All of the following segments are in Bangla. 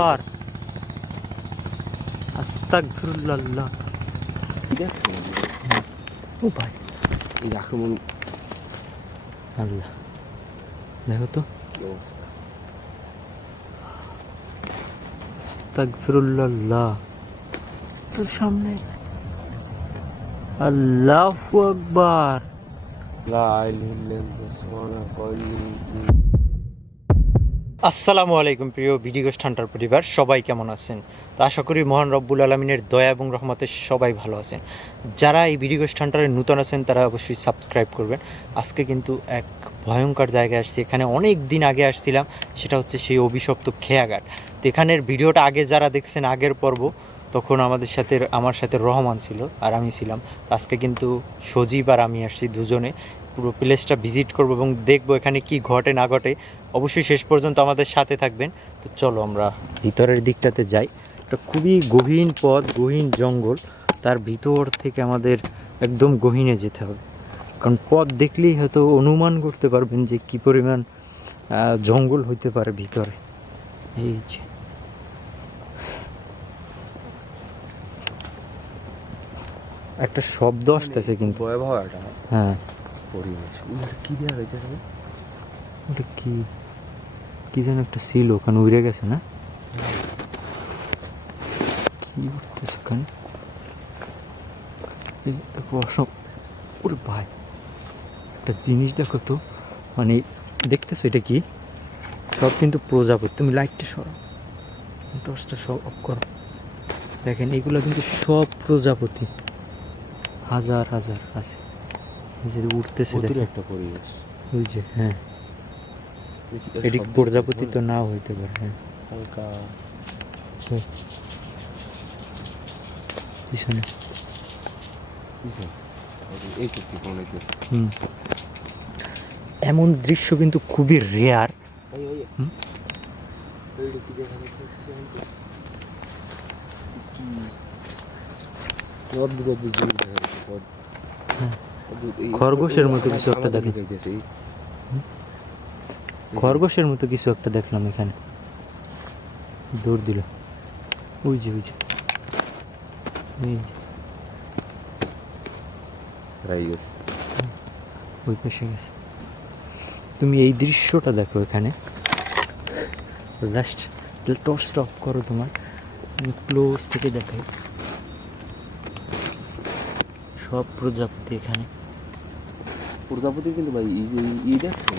আর আস্তাগফিরুল্লাহ। ও ভাই। এই আক্রমণ। আল্লাহ। দেখো তো। আস্তাগফিরুল্লাহ। তোর সামনে। আল্লাহু আকবার। লা ইলাহা ইল্লাল্লাহ সুবহানাল্লাহ আসসালামু আলাইকুম প্রিয় ভিডিও ঠান্ডার পরিবার, সবাই কেমন আছেন? তো আশা করি মহান রব্বুল আলমিনের দয়া এবং রহমতে সবাই ভালো আছেন। যারা এই ভিডিও ঠান্ডারে নূতন আছেন, তারা অবশ্যই সাবস্ক্রাইব করবেন। আজকে কিন্তু এক ভয়ঙ্কর জায়গায় আসছি। এখানে অনেক দিন আগে আসছিলাম, সেটা হচ্ছে সেই অভিশপ্ত খেয়াঘাট। তো এখানের ভিডিওটা আগে যারা দেখছেন, আগের পর্ব, তখন আমাদের সাথে, আমার সাথে রহমান ছিল আর আমি ছিলাম। আজকে কিন্তু সজীব আর আমি আসছি দুজনে। পুরো প্লেসটা ভিজিট করব এবং দেখব এখানে কি ঘটে, না ঘটে। অবশ্যই শেষ পর্যন্ত আমাদের সাথে থাকবেন। তো চলো আমরা ভিতরের দিকটাতে যাই। এটা খুবই গহীন পথ গহীন জঙ্গল। তার ভিতর থেকে আমাদের একদম গহীনে যেতে হবে। কারণ পথ দেখলেই হয়তো অনুমান করতে পারবেন যে কি পরিমাণ জঙ্গল হইতে পারে ভিতরে। এই যে। একটা শব্দ আসতেছে কিন্তু। ভয়াবহ একটা হ্যাঁ। পরিবেশ। উনার কি দেওয়া ওটা কি? কি যেন একটা ছিল ওখানে উড়ে গেছে না? কি উঠতেছে ওখানে ওরে ভাই একটা জিনিস দেখো তো মানে দেখতেছো এটা কি? সব কিন্তু প্রজাপতি তুমি লাইটটা সরাও। টর্চটা সব অফ করো। দেখেন এগুলো কিন্তু সব প্রজাপতি। হাজার হাজার আছে যে উঠতেছে একটা পরিবেশ। ওই যে হ্যাঁ। এটি প্রজাপতি তো। নাও হইতে পারে হ্যাঁ। হালকা। পিছনে। এমন দৃশ্য কিন্তু খুবই রেয়ার। হ্যাঁ। খরগোশের মতো কিছু একটা দেখি। খরগোশের মতো কিছু একটা দেখলাম এখানে। দৌড় দিল। ওই যে ওই যে। ওই পাশে গেছে। তুমি এই দৃশ্যটা দেখো এখানে। জাস্ট টর্চ অফ করো তোমার। ক্লোজ থেকে দেখাই। সব প্রজাপতি এখানে। প্রজাপতি কিন্তু ভাই এই দেখছে?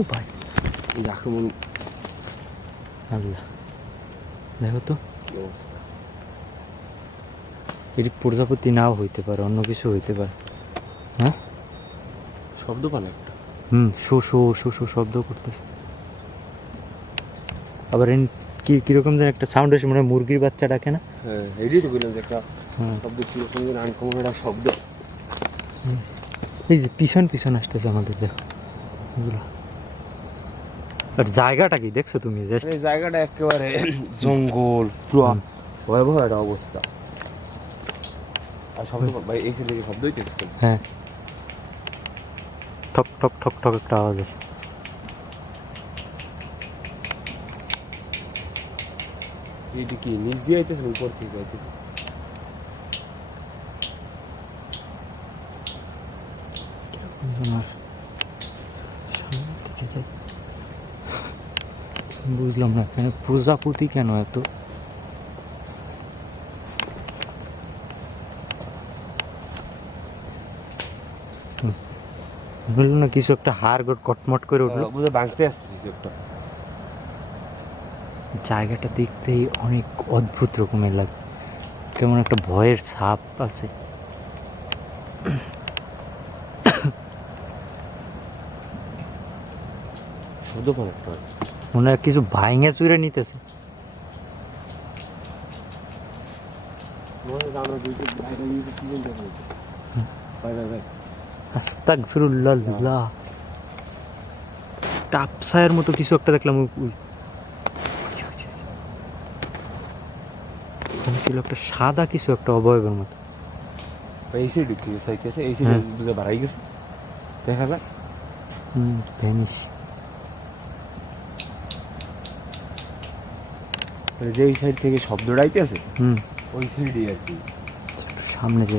আক্রমণ আল্লাহ। দেখো তো। এটি প্রজাপতি নাও হইতে পারে অন্য কিছু হইতে পারে। হ্যাঁ? শব্দ পান একটা। হুম শো শো শো শো শব্দ করতেছে। আবার এন কি কীরকম যেন একটা সাউন্ড আসে মনে হয় মুরগির বাচ্চা ডাকে না? হ্যাঁ এটাই তো বললাম যে একটা হ্যাঁ। শব্দ ছিল সঙ্গে আনকমন একটা শব্দ। এই যে পিছন পিছন আসতেছে আমাদের দেখো। এগুলো। আর জায়গাটা কি দেখছ তুমি এই জায়গাটা একেবারে জঙ্গল পুরো। ভয়াবহ একটা অবস্থা। আর শব্দ ভাই এই শব্দ হইতেছে হ্যাঁ। ঠক ঠক ঠক ঠক একটা আওয়াজ আছে এইটা কি নিচ দিয়ে আইতেছে উপর থেকে আইতেছে সামনের দিকে যাই বুঝলাম না। এখানে প্রজাপতি কেন এত। বলল না কিছু একটা হাড় গোট কটমট করে উঠল। বুঝে একটা। জায়গাটা দেখতেই অনেক অদ্ভুত রকমের লাগে কেমন একটা ভয়ের ছাপ আছে। একটা মনে হয় কিছু ভাইঙে চুরে নিতেছে। আস্তাক ফিরুল্লাহ টাপসায়ের মতো কিছু একটা দেখলাম ছিল একটা সাদা কিছু একটা অবয়বের মতো। এই সাইডে এই। বুঝে বাড়াই গেছে। দেখা যাক। হুম ভ্যানিশ। যেই সাইড থেকে শব্দটা আইতেছে হুম। ওই সাইডই আর কি সামনে যে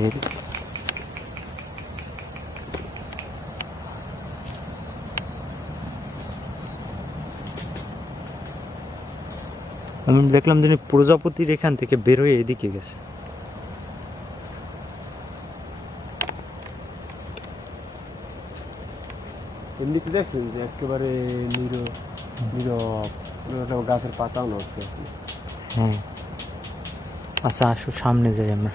আমি দেখলাম যে প্রজাপতির এখান থেকে বের হয়ে এদিকে গেছে। এমনিতে দেখছেন যে একেবারে নিরব নীরব গাছের পাতাও নড়ছে হ্যাঁ। আচ্ছা আসো সামনে যাই আমরা।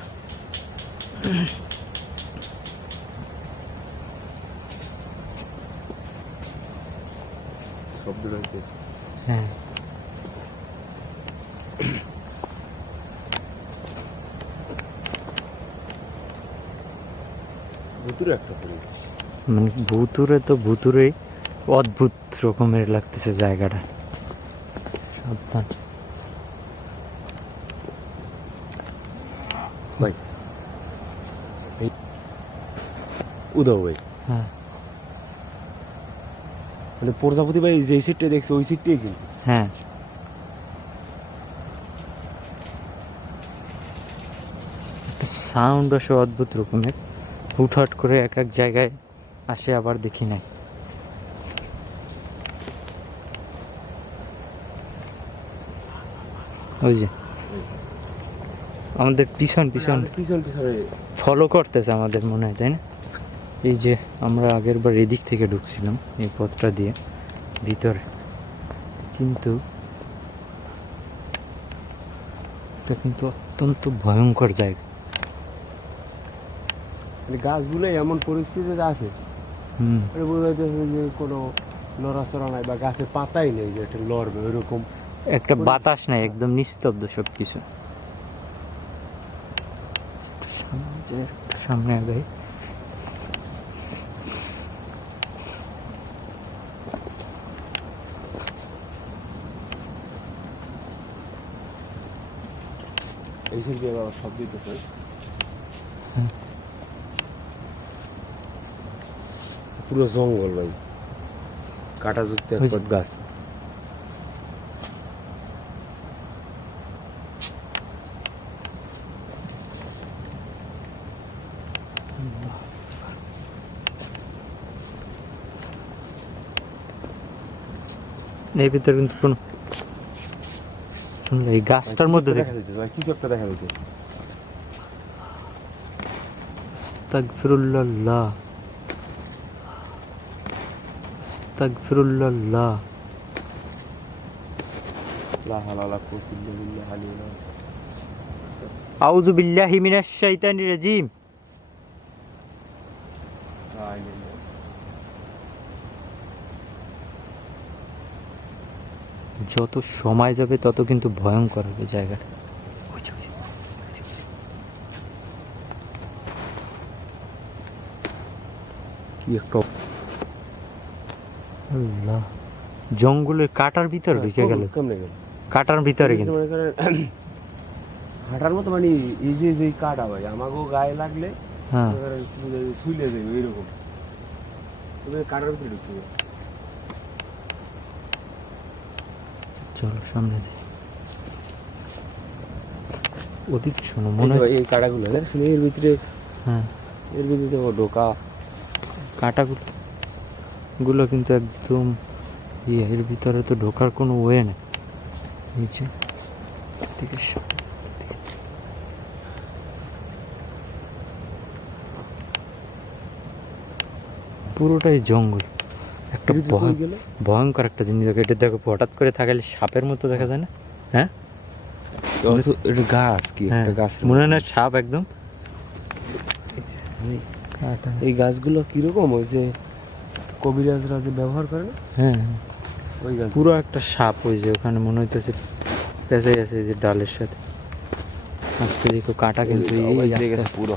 হ্যাঁ। ভুতুরে একটা পরিবেশ। মানে ভুতুরে তো ভুতুরে অদ্ভুত রকমের লাগতেছে জায়গাটা। সাবধান। ভাই উদাও ভাই হ্যাঁ। মানে প্রজাপতি ভাই যেই সিটটা দেখছে ওই সিটটাই কিন্তু। হ্যাঁ। সাউন্ড আসে অদ্ভুত রকমের। হুটহাট করে এক এক জায়গায় আসে আবার দেখি নাই। ওই যে। আমাদের পিছন পিছন। আমাদের পিছন পিছনে। ফলো করতেছে আমাদের মনে হয় তাই না? এই যে আমরা আগের বার এদিক থেকে ঢুকছিলাম এই পথটা দিয়ে ভিতরে। কিন্তু এটা কিন্তু অত্যন্ত ভয়ঙ্কর জায়গা। মানে গাছগুলো এমন পরিস্থিতিতে আছে। হুম। মানে বোঝা যাচ্ছে যে কোনো নড়াচড়া নাই বা গাছের পাতাই নেই যে একটা লড়বে ওইরকম। একটা বাতাস নাই একদম নিস্তব্ধ সব কিছু সামনে আগাই। এই সাইড দিয়ে আবার শব্দ দিতেছে। পুরো জঙ্গল ভাই। কাটা যুক্ত যে- গাছ। এর ভিতরে কিন্তু কোনো এই গাছটার মধ্যে দেখা। যাচ্ছে কিছু একটা দেখা যাচ্ছে আস্তাগফিরুল্লাহ। আস্তাগফিরুল্লাহ। লা হাওলা কুওয়াতা ইল্লা বিল্লাহ আউযু বিল্লাহি মিনাশ শাইতানির রাজিম লা ইলাহা ইল্লাল্লাহ। যত সময় যাবে তত কিন্তু ভয়ঙ্কর হবে জায়গাটা। আল্লাহ। জঙ্গলের কাটার ভিতরে ঢুকে গেল। কাটার ভিতরে কিন্তু। হাঁটার মতো মানে এই যে যে কাটা ভাই আমাকেও গায়ে লাগলে হ্যাঁ। শুলে যাবে তবে কাটার ভিতরে চলো সামনে। ওদিক শোনো মনে হয় এই কাটাগুলো দেখছেন? এর ভিতরে হ্যাঁ। এর ভিতরে দেখো ঢোকা। কাটাগুলো গুলো কিন্তু একদম ইয়ে এর ভিতরে তো ঢোকার কোনো ওয়ে নেই। নিচে। থেকে পুরোটাই জঙ্গল। একটা ভয়ঙ্কর একটা জিনিস দেখো। এটা দেখো হঠাৎ করে থাকলে সাপের মতো দেখা যায় না? হ্যাঁ? গাছ? কি? হ্যাঁ। গাছ মনে হয় না সাপ একদম? এই গাছগুলো কীরকম? ওই যে কবিরাজরা যে ব্যবহার করে না? হ্যাঁ। ওই গাছ। পুরো একটা সাপ ওই যে ওখানে মনে হইতেছে পেঁচাই আছে এই যে ডালের সাথে। আজকে দেখো কাটা কিন্তু গেছে পুরো।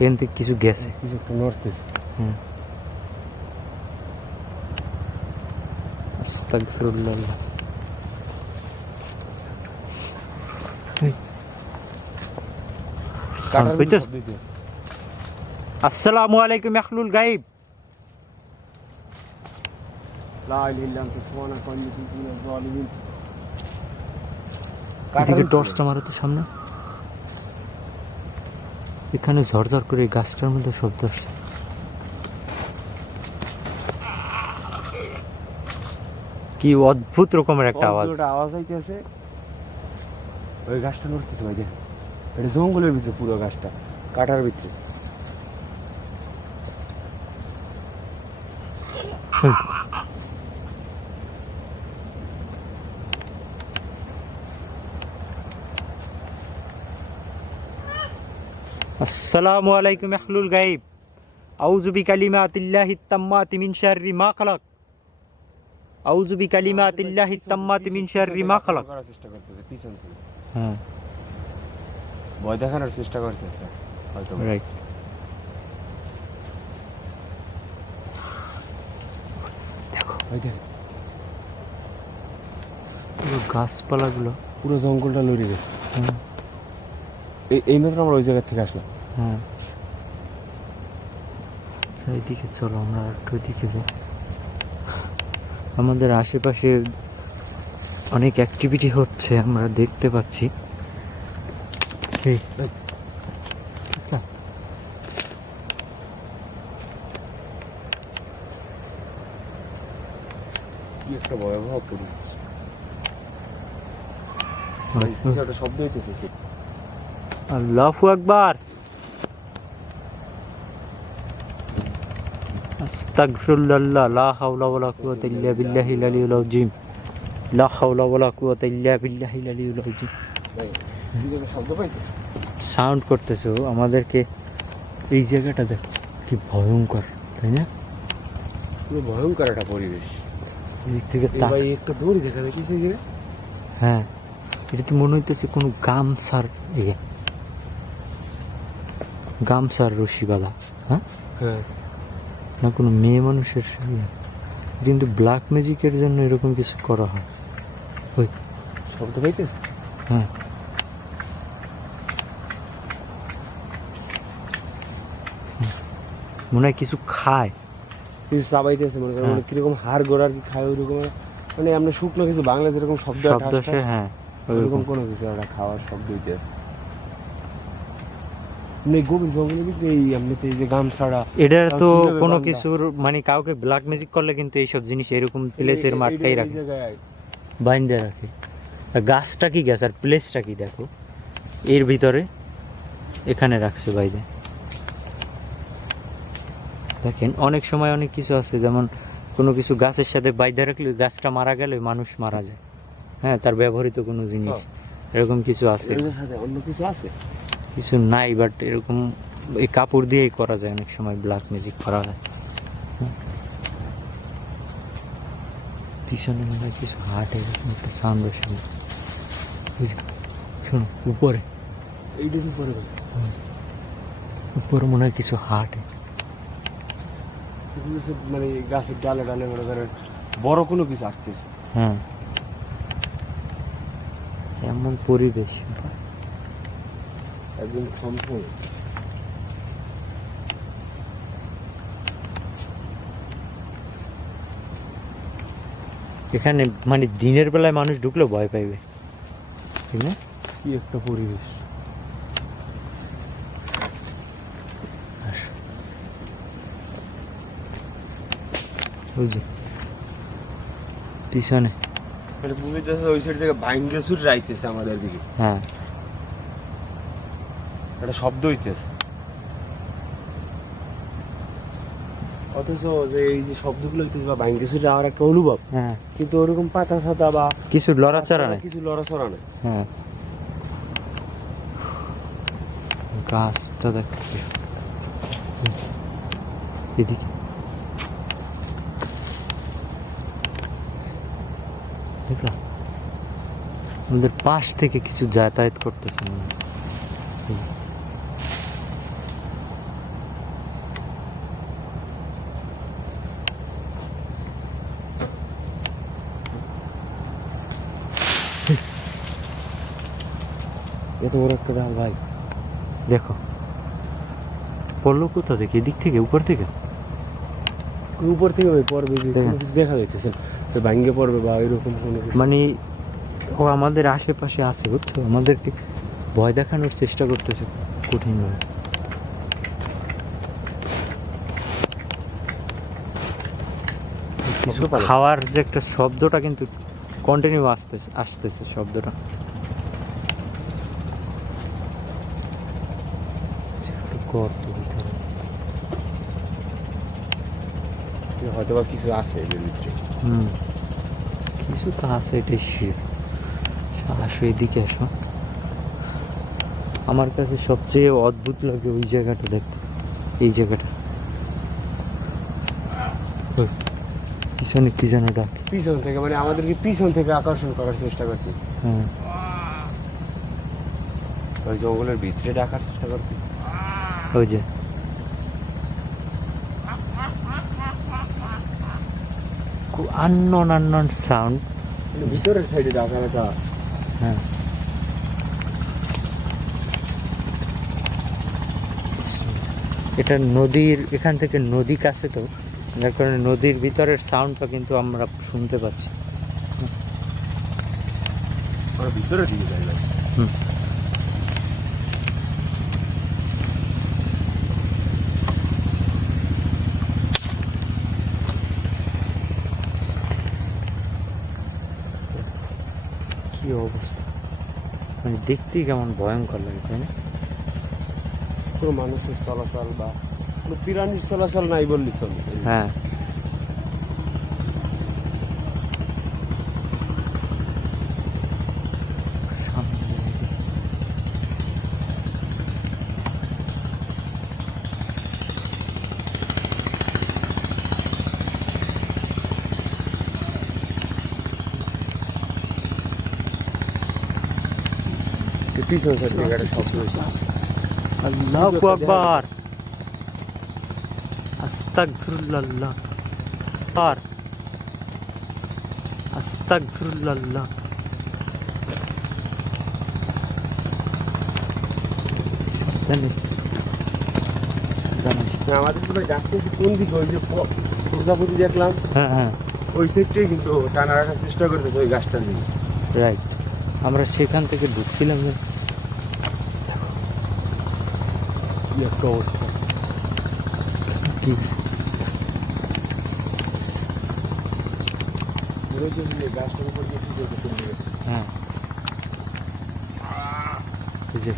এখান থেকে কিছু গেছে। কিছু নড়তেছে আস্তাগফিরুল্লাহ। আসসালামু আলাইকুম আখলুল গাইব লা ইলাহা ইল্লা আনতা সুবহানাকা ইন্নী কুনতু মিনাজ জালিমিন এদিকে টর্চটা মারো তো সামনে। এখানে ঝরঝর করে গাছটার মধ্যে শব্দ আসছে। কি অদ্ভুত রকমের একটা আওয়াজ। আওয়াজ আইতেছে। ওই গাছটা নড়তেছে ভাই দেখ। এটা জঙ্গলের ভিতরে পুরো গাছটা কাটার ভিতরে। আসসালামু আলাইকুম আহলুল গাইব আউযু বিকালিমাতিল্লাহি তাম্মাতি মিন শাররি মা খালাক। আউযু বিকালিমাতিল্লাহি তাম্মাতি মিন শাররি মা খালাক। করার চেষ্টা করতেছে পিছন থেকে। হ্যাঁ। ভয় দেখানোর চেষ্টা করতেছে হয়তো রাইট ওই দেখ পুরো গাছপালাগুলো। পুরো জঙ্গলটা লড়ে গেছে। এই এই মাত্র আমরা ওই জায়গা থেকে আসলাম। হ্যাঁ। এইদিকে চলো আমরা একটু ওইদিকে যাই। আমাদের আশেপাশে অনেক অ্যাক্টিভিটি হচ্ছে আমরা দেখতে পাচ্ছি। এই, আচ্ছা, কি একটা ভয়াবহ পরি আচ্ছা। কিছু একটা শব্দ হইতেছে আল্লাহু আকবার আস্তাগফিরুল্লাহ লা হাওলা ওয়ালা কুওয়াতা ইল্লা বিল্লাহিল আলিয়্যিল আযীম। লা হাওলা ওয়ালা কুওয়াতা ইল্লা বিল্লাহিল আযীম। সাউন্ড করতেছো আমাদেরকে এই জায়গাটা দেখো কি ভয়ঙ্কর তাই না? পুরো ভয়ঙ্কর একটা পরিবেশ। থেকে ভাই একটা দড়ি দেখা যায় কিসে হ্যাঁ এটা তো মনে হইতেছে কোনো গামছার ইয়ে? গামছার রশি বাঁধা হ্যাঁ? হ্যাঁ। না কোনো মেয়ে মানুষের ইয়ে। কিন্তু ব্ল্যাক ম্যাজিকের জন্য এরকম কিছু করা হয়। ওই শব্দ পাইতে হ্যাঁ। মনে হয় কিছু খায়। কিছু চাবাইতেছে মনে করেন হ্যাঁ। মানে কীরকম হাড় গোড়ার কি খায় ওইরকম মানে আমরা শুকনো কিছু বাংলা যেরকম শব্দ শব্দ হ্যাঁ ওইরকম কোনো কিছু একটা খাওয়ার শব্দ হইতে জঙ্গলের ভিতরে এই এমনিতে যে এটা তো কোনো কিছুর মানে কাউকে ব্ল্যাক ম্যাজিক করলে কিন্তু এইসব জিনিস এরকম প্লেসের মাঠটাই রাখে। বাইন্দে রাখে। গাছটা কি গাছ? আর প্লেসটা কি দেখো? এর ভিতরে এখানে রাখছে বাইরে দেখেন অনেক সময় অনেক কিছু আছে যেমন কোনো কিছু গাছের সাথে বাইরে রাখলে গাছটা মারা গেলে মানুষ মারা যায়। হ্যাঁ তার ব্যবহৃত কোনো জিনিস। এরকম কিছু আছে। অন্য কিছু আছে? কিছু নাই বাট এরকম এই কাপড় দিয়েই করা যায় অনেক সময় ব্ল্যাক ম্যাজিক করা হয়। পিছনে মনে হয় কিছু হাট এরকম একটা সাউন্ড আসে শোনো উপরে। এইটার উপরে উপরে মনে হয় কিছু হাট। মানে গাছের ডালে ডালে মনে করেন বড় কোনো কিছু আসতেছে হ্যাঁ। এমন পরিবেশ। একদম থমথম এখানে মানে দিনের বেলায় মানুষ ঢুকলেও ভয় পাইবে। ঠিক না? কি একটা পরিবেশ। পিছনে। ওই সাইড থেকে ভাঙ্গে সুর রাইতেছে আমাদের দিকে। হ্যাঁ। একটা শব্দ হইতেছে। অথচ যে এই যে শব্দগুলো হইতেছে বা ভাঙ্গে সুর যাওয়ার একটা অনুভব। হ্যাঁ। কিন্তু ওরকম পাতা সাতা বা কিছু লড়াচড়া নেই। কিছু লড়াচড়া নেই। হ্যাঁ। গাছটা দেখছি এদিকে। দেখলাম। আমাদের পাশ থেকে কিছু যাতায়াত করতেছে। এত বড় একটা ডাল ভাই। দেখো পড়ল কোথা থেকে? এদিক থেকে উপর থেকে? উপর থেকে ওই পড়বে দেখা যাইতেছে। তো ভাঙ্গে পড়বে বা এরকম কোনো মানে ও আমাদের আশেপাশে আছে বুঝছ? আমাদেরকে ভয় দেখানোর চেষ্টা করতেছে কঠিন নয়। খাওয়ার যে একটা শব্দটা কিন্তু কন্টিনিউ আসতেছে আসতেছে শব্দটা একটু গর্ত ভিতরে। হয়তো বা কিছু আছে হুম। কিছু তো আছে এটাই শির আসো এদিকে আসো। আমার কাছে সবচেয়ে অদ্ভুত লাগে ওই জায়গাটা দেখতে। এই জায়গাটা। পিছনে কি যেন ডাক। পিছন থেকে মানে আমাদেরকে পিছন থেকে আকর্ষণ করার চেষ্টা করছে। হ্যাঁ ওই জঙ্গলের ভিতরে ডাকার চেষ্টা করছে। ওই যে। আননন আননন সাউন্ড ভিতরের সাইডে একটা হ্যাঁ। এটা নদীর এখান থেকে নদী কাছে তো যার কারণে নদীর ভিতরের সাউন্ডটা কিন্তু আমরা শুনতে পাচ্ছি। ওরা ভিতরের দিকে যায়। হুম। অবস্থা। মানে দেখতেই কেমন ভয়ঙ্কর লাগে তাই না? কোনো মানুষের চলাচল বা কোনো প্রাণীর চলাচল নাই বললি চলে। হ্যাঁ। পিছন সাইড থেকে একটা শব্দ হয়েছে। আল্লাহু আকবার। আস্তাগফিরুল্লাহ। আর আস্তাগফিরুল্লাহ। জানি। আমাদের তো ভাই কোন দিকে ওই যে প্রজাপতি দেখলাম হ্যাঁ হ্যাঁ। ওই কিন্তু টানা রাখার চেষ্টা করতেছে ওই গাছটার দিকে রাইট আমরা সেখান থেকে ঢুকছিলাম যে কি একটা অবস্থা কি মনে হচ্ছে যে গাছটার উপর দিয়ে কি করতে চলে গেছে। হ্যাঁ এই যে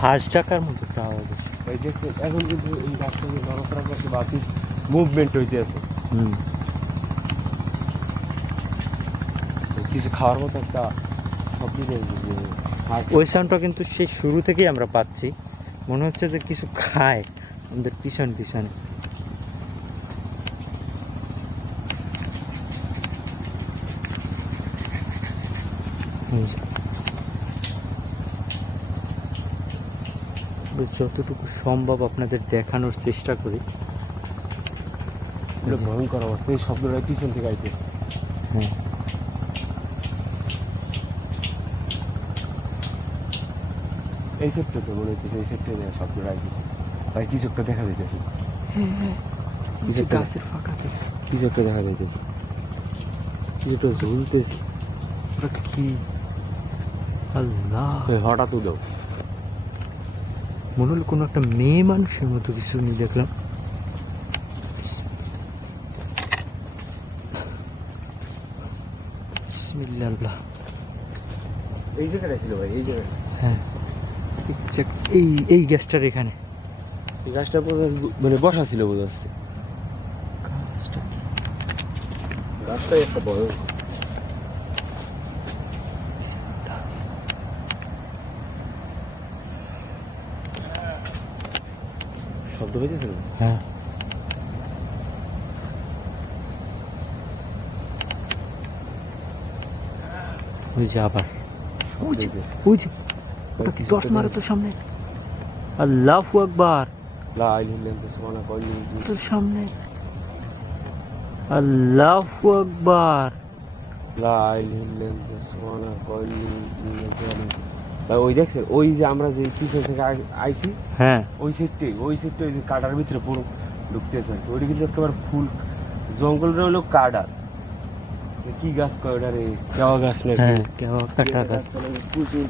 হাঁস ডাকার মতো একটা আওয়াজ হচ্ছে। এই যে এখন কিন্তু এই গাছটা যে নড়াচড়া করছে বা মুভমেন্ট হইতে আছে হুম কিছু খাওয়ার মতো একটা শব্দ রয়েছে যে হাঁস ওই সাউন্ডটা কিন্তু সেই শুরু থেকেই আমরা পাচ্ছি। মনে হচ্ছে যে কিছু খায়। আমাদের পিছন পিছনে। যতটুকু সম্ভব আপনাদের দেখানোর চেষ্টা করি। ভয়ঙ্কর অবস্থা। এই শব্দটা পিছন থেকে আইতে হ্যাঁ। এই ক্ষেত্রে তো মনে হচ্ছে এই ক্ষেত্রে শব্দটা আইতে ভাই কিছু একটা দেখা যাইতেছে। কিছু একটা গাছের ফাঁকা থেকে। কিছু একটা দেখা যাইতেছে। কিছু একটা ঝুলতেছে কি আল্লাহ। এই হঠাৎ মনে হলো কোনো একটা মেয়ে মানুষের মতো কিছু নিয়ে দেখলাম। এই জায়গাটা ছিল ভাই এই জায়গাটা। হ্যাঁ এই এই গ্যাসটার এখানে। পর মানে বসা ছিল বোঝা যাচ্ছে গাছটাই একটা বড় শব্দ হয়েছে হ্যাঁ। ওই যে আবার। ওই যে ওই যে একটা মারে সামনে। আল্লাহ আকবার। লা ইলাহা ইল্লাল্লাহ তোর সামনে। আল্লাহ আকবার। লা ইলাহা ইল্লাল্লাহ সুবহানাকা ওয়া বিহামদিহি ভাই ওই দেখছেন ওই যে আমরা যে পিছন থেকে আইছি হ্যাঁ। ওই সেটটি ওই সেটটি ওই যে কাটার ভিতরে পুরো ঢুকতেছে ওইটা কিন্তু একেবারে ফুল জঙ্গলটা হলো কাডার কি গাছ কয় ওটা রে? কেওয়া গাছ নাকি? হ্যাঁ কেউ কাটা। গাছ। গাছ প্রচুর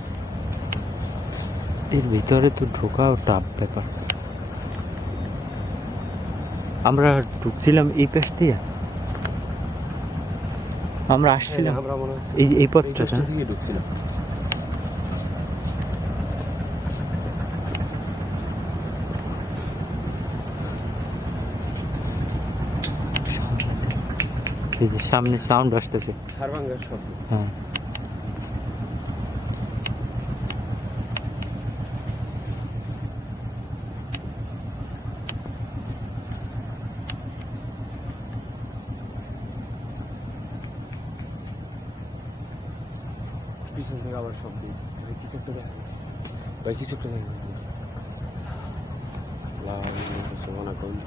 এর ভিতরে তো ঢোকাও টাপ ব্যাপার। আমরা ঢুকছিলাম এই পাশ দিয়ে। আমরা আসছিলাম। হ্যাঁ, হয় এই এই পথটা ঢুকছিলাম। সামনে সাউন্ড আসতেছে। হ্যাঁ পিছন থেকে আবার শব্দ ভাই কিছু একটা দেখা যাচ্ছে। ভাই কিছু একটা দেখা যাচ্ছে। লা ইলাহা ইল্লাল্লাহ, কুল্লু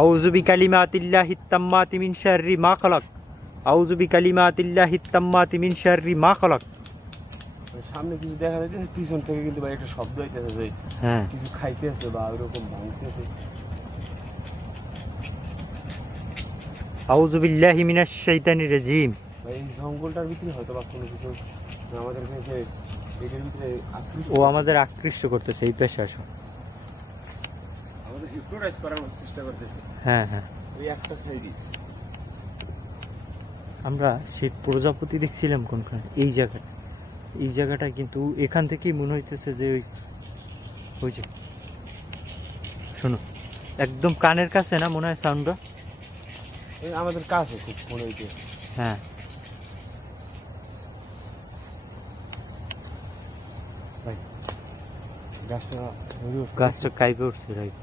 আউযু বিকালিমাতিল্লাহি তাম্মাতি মিন শাররি মা খালাক। আউযু বিকালিমাতিল্লাহি তাম্মাতি মিন শাররি মা খালাক। ভাই, সামনে কিছু দেখা যাচ্ছে পিছন থেকে কিন্তু ভাই একটা শব্দ হইতেছে যে হ্যাঁ। কিছু খাইতেছে বা ওইরকম ভাঙতেছে। আউযু বিল্লাহি মিনাশ শাইতানির রাজিম। ভাই এই জঙ্গলটার ভিতরে হয়তো বা কোনো কিছু আমাদের কাছে এটার ভিতরে আকৃষ্ট ও আমাদের আকৃষ্ট করতেছে এই পেশে আসো আমাদের হিপনোটাইজ করার চেষ্টা করতেছে। হ্যাঁ হ্যাঁ। ওই একটা আমরা সেই প্রজাপতি দেখছিলাম কোনখানে? এই জায়গাটা। এই জায়গাটা কিন্তু এখান থেকেই মনে হইতেছে যে ওই ওই যে। শোনো একদম কানের কাছে না মনে হয় সাউন্ডটা আমাদের কাছে খুব মনে হইতে হ্যাঁ। গাছটা গাছটা কাইপে উঠছে রাইট।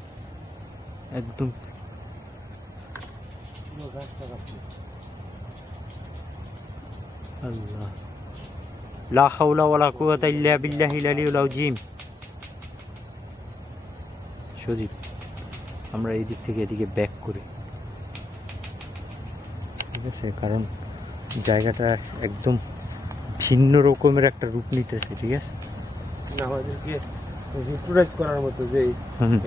একদম পুরো গাছটা কাটছে আল্লাহ। লা হাওলা ওয়ালা কুওয়াতা ইল্লা বিল্লাহিল আলিয়্যিল আযীম। সজীব আমরা এই দিক থেকে এদিকে ব্যাক করি। ঠিক আছে কারণ জায়গাটা একদম ভিন্ন রকমের একটা রূপ নিতেছে ঠিক আছে? আমাদেরকে হিপনোটাইজ করার মতো যে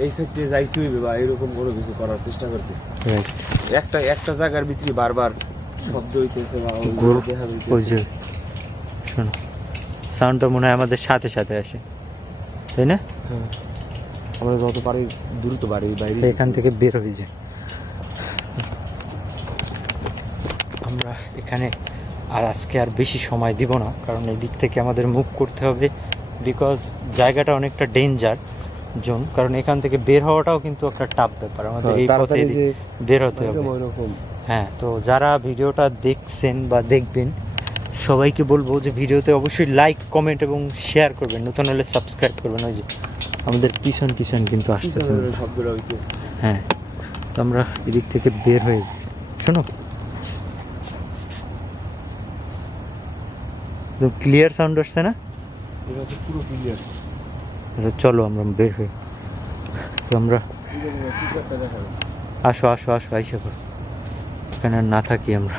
এই সাইডে যাইতে হইবে বা এরকম কোনো কিছু করার চেষ্টা right. একটা একটা জায়গার ভিতরে বারবার শব্দ হইতেছে বা ওই গরু- দেখা ওই হইতেছে যে শোনো সাউন্ডটা মনে হয় আমাদের সাথে সাথে আসে। তাই না? হ্যাঁ। আমরা যত পারি দ্রুত বাড়ি বাইরে এখান থেকে বের হয়ে যায় আমরা এখানে আর আজকে আর বেশি সময় দিব না কারণ এই দিক থেকে আমাদের মুভ করতে হবে বিকজ জায়গাটা অনেকটা ডেঞ্জার জোন কারণ এখান থেকে বের হওয়াটাও কিন্তু একটা টাফ ব্যাপার। আমাদের এই পথে হ্যাঁ, এদিক যে বের হতে হবে। হ্যাঁ তো যারা ভিডিওটা দেখছেন বা দেখবেন সবাইকে বলব যে ভিডিওতে অবশ্যই লাইক কমেন্ট এবং শেয়ার করবেন। নতুন হলে সাবস্ক্রাইব করবেন। ওই যে আমাদের পিছন পিছন কিন্তু হইতেছে হ্যাঁ তো আমরা এদিক থেকে বের হয়ে। শোনো। ক্লিয়ার সাউন্ড আসছে না? পুরো ক্লিয়ার আচ্ছা, চলো আমরা বের হই। আমরা আসো আসো আসো আইসা করো এখানে না থাকি আমরা।